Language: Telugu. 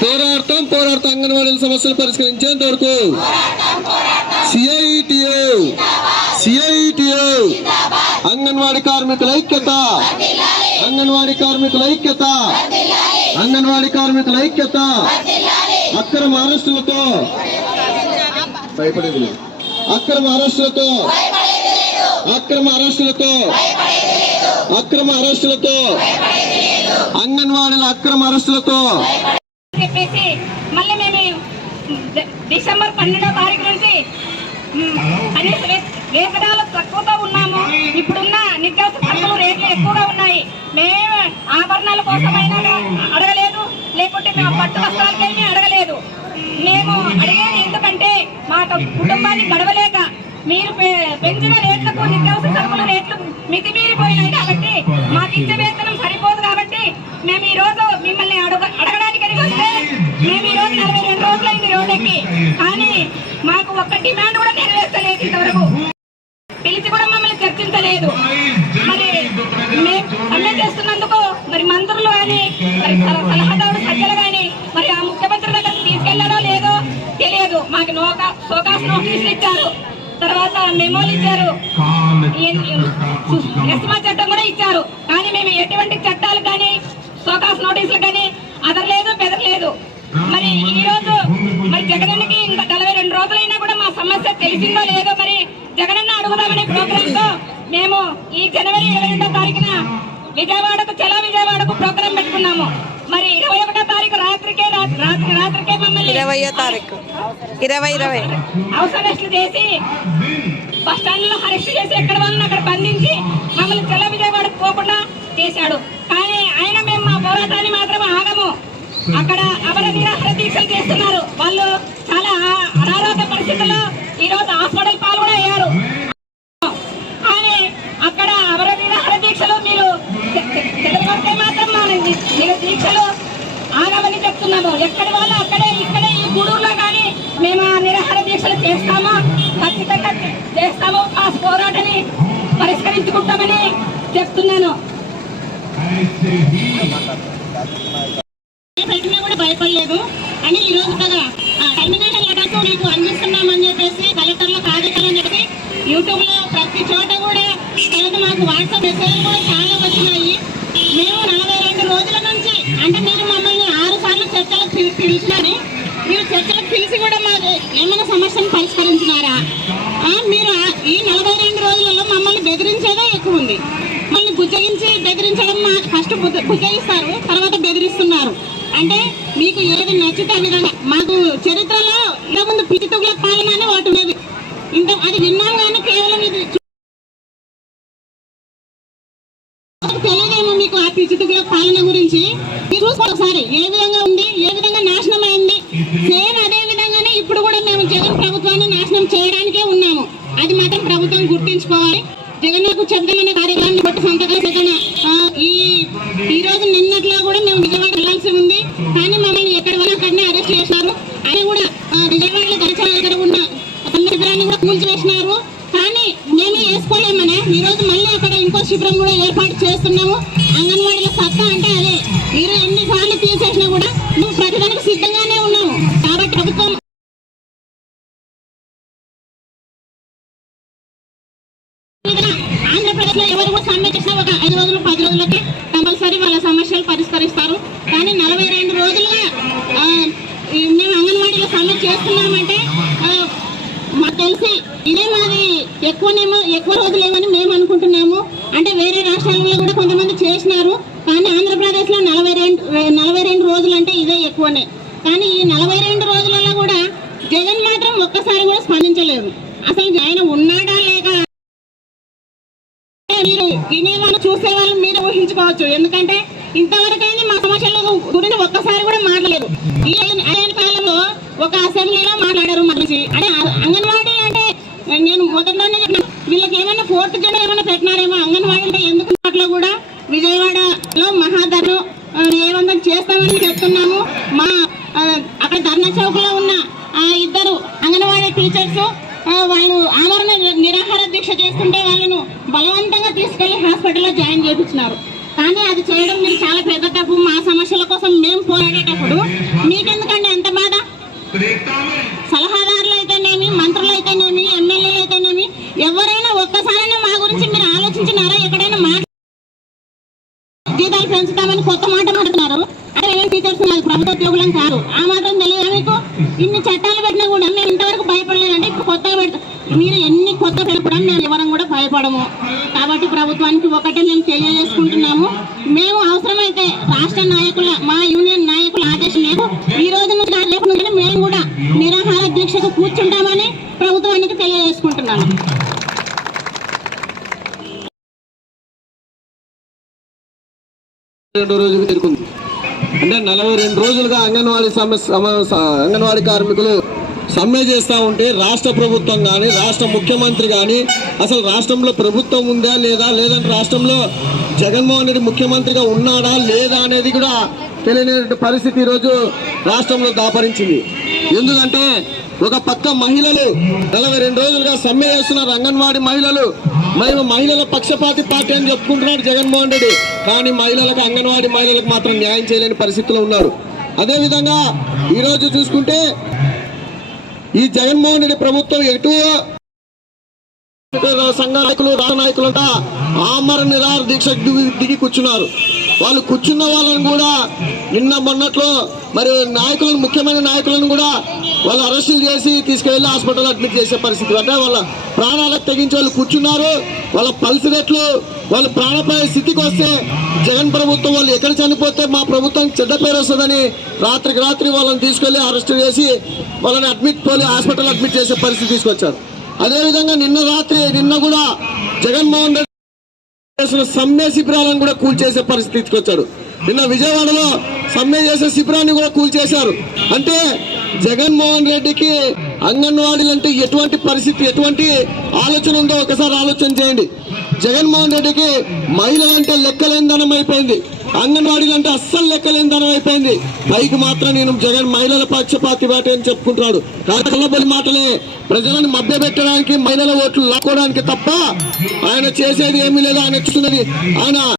పోరాడతాం అంగన్వాడీల సమస్యలు పరిష్కరించేంత వరకు సిఐటియు అంగన్వాడీ కార్మికుల ఐక్యత అక్రమ అరెస్టులతో అంగన్వాడీల అక్రమ అరెస్టులతో చెప్పేసి మళ్ళీ మేము డిసెంబర్ 12వ తారీఖు నుంచి కనీస వేతనాలు తక్కువతో ఉన్నాము. ఇప్పుడున్న నిత్యావసర సరుకులు రేట్లు ఎక్కువగా ఉన్నాయి. మేము ఆభరణాల కోసమైనా అడగలేదు, లేకుంటే మేము పట్టు వస్త్రాలకైనా అడగలేదు. మేము అడిగేది ఎందుకంటే మా కుటుంబాన్ని గడవలేక మీరు పెంచిన రేట్లకు నిత్యావసర సరుకుల రేట్లు మితిమీరిపోయినాయి కాబట్టి మాకు ఇచ్చే వేతనం సరిపోదు. కాబట్టి మేము ఈ రోజు మిమ్మల్ని అడగడానికి వస్తే మేము ఈ రోజు 42 రోజులైంది రోడ్డుకి, కానీ మాకు ఒక్క డిమాండ్ కూడా నెరవేర్చలేదు. ఇంతవరకు పిలిచి కూడా మమ్మల్ని చర్చించలేదు. మరి మేము సమ్మె చేస్తున్నందుకు మరి మంత్రులు కానీ మరి సలహాదారుడు సజ్జలు కానీ మరి ఆ ముఖ్యమంత్రి దగ్గరికి తీసుకెళ్లారో లేదో తెలియదు. మాకు సోకాస్ నోటీసులు ఇచ్చారు, తర్వాత మెమోలు ఇచ్చారు, ఎస్మా చట్టం కూడా ఇచ్చారు. కానీ మేము ఎటువంటి చట్టాలు కానీ సోకాస్ నోటీసులు కానీ అదరలేదు, బెదరలేదు. మరి ఈ రోజు మరి జగనన్నకి 42 రోజులైనా కూడా మా సమస్య తెలిసిందో లేదో మరి జగనన్న అడుగుదామనే ప్రోగ్రామ్ తో మేము ఈ జనవరి 22వ తారీఖున విజయవాడకు ప్రోగ్రాం పెట్టుకున్నాము. మరి 21వ తారీఖు రాత్రికే మమ్మల్ని 20వ తారీఖు హౌస్ అరెస్టులు చేసి బస్ స్టాండ్ లో అరెస్ట్ చేసి ఎక్కడ వాళ్ళని అక్కడ బంధించి మమ్మల్ని విజయవాడకు పోకుండా చేశాడు. కానీ ఆయన మేము మా పోరాటాన్ని మాత్రం ఆగము. అక్కడ అమర నిరాహార దీక్షలు చేస్తున్నారు. వాళ్ళు చాలా అనారోగ్య పరిస్థితుల్లో ఈ రోజు హాస్పిటల్ పాలు కూడా అయ్యారు. కానీ అక్కడ అమర నిరాహార దీక్షలు మీరు చెదరగొడితే మాత్రం మా దీక్షలు ఆగమని చెప్తున్నాము. ఎక్కడి వాళ్ళు అక్కడే ఇక్కడే ఈ గూడూరులో కానీ మేము ఆ నిరాహార దీక్షలు చేస్తాము, ఖచ్చితంగా చేస్తాము. ఆ పోరాటాన్ని పరిష్కరించుకుంటామని చెప్తున్నాను. పెట్టినా కూడా భయపడలేదు అని ఈ రోజు కదా టర్మినేషన్ లెటర్స్ మీకు అందిస్తున్నామని చెప్పేసి కలెక్టర్లో కాగితాలని చెప్పి యూట్యూబ్ లో ప్రతి చోట కూడా తర్వాత మాకు వాట్సాప్ మెసేజ్ కూడా చాలా వచ్చినాయి. మేము 42 రోజుల నుంచి అంటే మీరు మమ్మల్ని 6 సార్లు చర్చలకు పిలిచినారు. మీరు చర్చలకు పిలిచి కూడా మాకు ఏమైనా సమస్యను పరిష్కరించినారా? మీరు ఈ 42 రోజులలో మమ్మల్ని బెదిరించేదే ఎక్కువ ఉంది. మమ్మల్ని బుజ్జగించి బెదిరించడం, ఫస్ట్ బుజ్జగిస్తారు, తర్వాత బెదిరిస్తున్నారు. అంటే మీకు ఏది నచ్చితే విధంగా మాకు చరిత్రలో ఇంతకుముందు పిచ్చితుగుల పాలన అని ఒకటి ఉండేది. అది విన్నాం కానీ కేవలం ఇది తెలియదేమో మీకు. ఆ పిచ్చితుగుల పాలన గురించి మీరు చూసుకోండి ఒకసారి, ఏ విధంగా ఉంది, ఏ విధంగా నాశనం అయింది. సేమ్ అదే విధంగానే ఇప్పుడు కూడా మేము జగన్ ప్రభుత్వాన్ని నాశనం చేయడానికే ఉన్నాము. అది మాత్రం ప్రభుత్వం గుర్తించుకోవాలి. జగన్కు చెప్దామనే కార్యక్రమాన్ని బట్టి సంతకాలు పెట్టిన ఈ రోజు నిన్నట్లో కూడా మేము విజయవాడ వెళ్లాల్సి ఉంది. కానీ మమ్మల్ని ఎక్కడ వల్ల అక్కడనే అరెస్ట్ చేశారు. అని కూడా విజయవాడలో దర్శనం దగ్గర ఉన్న శిబిరాన్ని కూడా కూల్చివేసినారు. కానీ మేమే వేసుకోలేమనే ఈ రోజు మళ్ళీ అక్కడ ఇంకో శిబిరం కూడా ఏర్పాటు చేస్తున్నాము. అంగన్వాడీల సత్తా అంటే అదే. మీరు ఎన్నిసార్లు తీసేసినా కూడా నువ్వు ప్రతిదానికి సిద్ధంగానే ఉన్నావు. కాబట్టి ప్రభుత్వం ఆంధ్రప్రదేశ్ లో ఎవరు కూడా సమ్మె చేసినా ఒక 5 రోజులు 10 రోజులకి కంపల్సరీ వాళ్ళ సమస్యలు పరిష్కరిస్తారు. కానీ 42 రోజులుగా మేము అంగన్వాడీలో సమ్మె చేస్తున్నామంటే మాకు తెలిసి ఇదే మాది ఎక్కువ రోజులేమని మేము అనుకుంటున్నాము. అంటే వేరే రాష్ట్రాలలో కూడా కొంతమంది చేసినారు. కానీ ఆంధ్రప్రదేశ్ లో 42 రోజులు అంటే ఇదే ఎక్కువనే. కానీ ఈ 42 రోజులలో కూడా జగన్ మాత్రం ఒక్కసారి కూడా స్పందించలేదు. అసలు ఆయన ఉన్నాడా లేక మీరు వినేవాళ్ళు చూసే వాళ్ళు మీరు ఊహించుకోవచ్చు. ఎందుకంటే ఇంతవరకైనా మా సమస్యల గురించి ఒక్కసారి కూడా మాట్లాడలేదు. ఈ 5 కాలంలో ఒక అసెంబ్లీలో మాట్లాడారు మనిషి. అంటే అంగన్వాడీ అంటే నేను మొదట్లోనే వీళ్ళకి ఏమైనా 4th జెండా ఏమైనా పెట్టినారేమో. అంగన్వాడీ అంటే ఎందుకు అట్లా కూడా విజయవాడలో మహాధర్ను ఏమంతా చేస్తామని చెప్తున్నాము. మా అక్కడ ధర్నా చౌక్ లో ఉన్న 2 అంగన్వాడీ టీచర్స్ వాళ్ళు ఆమరణ నిరాహార దీక్ష చేస్తుంటే వాళ్ళను బలవంతంగా తీసుకెళ్లి హాస్పిటల్లో జాయిన్ చేయించినారు. కానీ అది చేయడం మీరు చాలా పెద్ద తప్పు. మా సమస్యల కోసం మేము పోరాడేటప్పుడు మీకెందుకు టీచర్స్ కాదు, ప్రభుత్వ ఉద్యోగులం కాదు. ఆ మాత్రం తెలియదా మీకు? ఇన్ని చట్టాలు పెట్టినా కూడా మేము ఇంతవరకు భయపడలేదంటే ఇప్పుడు కొత్తగా మీరు ఎన్ని కొత్త పెట్టడం మేము ఎవరం కూడా భయపడము. కాబట్టి ప్రభుత్వానికి ఒకటే మేము తెలియజేసుకుంటున్నాము, మేము అవసరమైతే రాష్ట్ర నాయకుల మా యూనియన్ నాయకుల ఆదేశం మేరకు ఈ రోజు నుంచి రేపు నుంచి మేము కూడా నిరాహార దీక్షకు కూర్చుంటామని ప్రభుత్వానికి తెలియజేసుకుంటున్నాను. రెండో రోజుకు చేరుకుంది. అంటే 42 రోజులుగా అంగన్వాడీ కార్మికులు సమ్మె చేస్తూ ఉంటే రాష్ట్ర ప్రభుత్వం కానీ రాష్ట్ర ముఖ్యమంత్రి కానీ అసలు రాష్ట్రంలో ప్రభుత్వం ఉందా లేదా, లేదంటే రాష్ట్రంలో జగన్మోహన్ రెడ్డి ముఖ్యమంత్రిగా ఉన్నాడా లేదా అనేది కూడా తెలియని పరిస్థితి ఈరోజు రాష్ట్రంలో దాపరించింది. ఎందుకంటే ఒక పక్క మహిళలు 42 రోజులుగా సమ్మె చేస్తున్నారు అంగన్వాడీ మహిళలు. మేము మహిళల పక్షపాతి పార్టీ అని చెప్పుకుంటున్నాడు జగన్మోహన్ రెడ్డి, కానీ మహిళలకు అంగన్వాడీ మహిళలకు మాత్రం న్యాయం చేయలేని పరిస్థితిలో ఉన్నారు. అదేవిధంగా ఈరోజు చూసుకుంటే ఈ జగన్మోహన్ రెడ్డి ప్రభుత్వం ఎటు సంఘ నాయకులు రాష్ట్ర నాయకులంట ఆమరణ నిరాహార దీక్ష దిగి కూర్చున్నారు. వాళ్ళు కూర్చున్న వాళ్ళని కూడా నిన్న మొన్నట్లో మరి నాయకులను, ముఖ్యమైన నాయకులను కూడా వాళ్ళు అరెస్టులు చేసి తీసుకువెళ్ళి హాస్పిటల్ అడ్మిట్ చేసే పరిస్థితి. అంటే వాళ్ళ ప్రాణాలకు తెగించి వాళ్ళు కూర్చున్నారు. వాళ్ళ పల్స్ రేట్లు, వాళ్ళ ప్రాణపాయ స్థితికి వస్తే జగన్ ప్రభుత్వం వాళ్ళు ఎక్కడ చనిపోతే మా ప్రభుత్వం చెడ్డ పేరు వస్తుందని రాత్రికి రాత్రి వాళ్ళని తీసుకెళ్లి అరెస్ట్ చేసి వాళ్ళని హాస్పిటల్ అడ్మిట్ చేసే పరిస్థితి తీసుకొచ్చారు. అదేవిధంగా నిన్న కూడా జగన్మోహన్ రెడ్డి చేసిన సమ్మె శిబిరాలను కూడా కూల్చేసే పరిస్థితి తీసుకొచ్చాడు. నిన్న విజయవాడలో సమ్మె చేసే శిబిరాన్ని కూడా కూల్చేశారు. అంటే జగన్మోహన్ రెడ్డికి అంగన్వాడీలు అంటే ఎటువంటి పరిస్థితి, ఎటువంటి ఆలోచన ఉందో ఒకసారి ఆలోచన చేయండి. జగన్మోహన్ రెడ్డికి మహిళలంటే లెక్కలేనిదనం అయిపోయింది, అంగన్వాడీలు అంటే అస్సలు లెక్కలేనిదనం అయిపోయింది. పైకి మాత్రం నేను మహిళల పక్షపాతి బాటే అని చెప్పుకుంటున్నాడు. కళ్ళబొల్లి మాటలే ప్రజలను మభ్యపెట్టడానికి, మహిళల ఓట్లు లాక్కోవడానికి తప్ప ఆయన చేసేది ఏమీ లేదు. ఆయన చూస్తున్నది ఆయన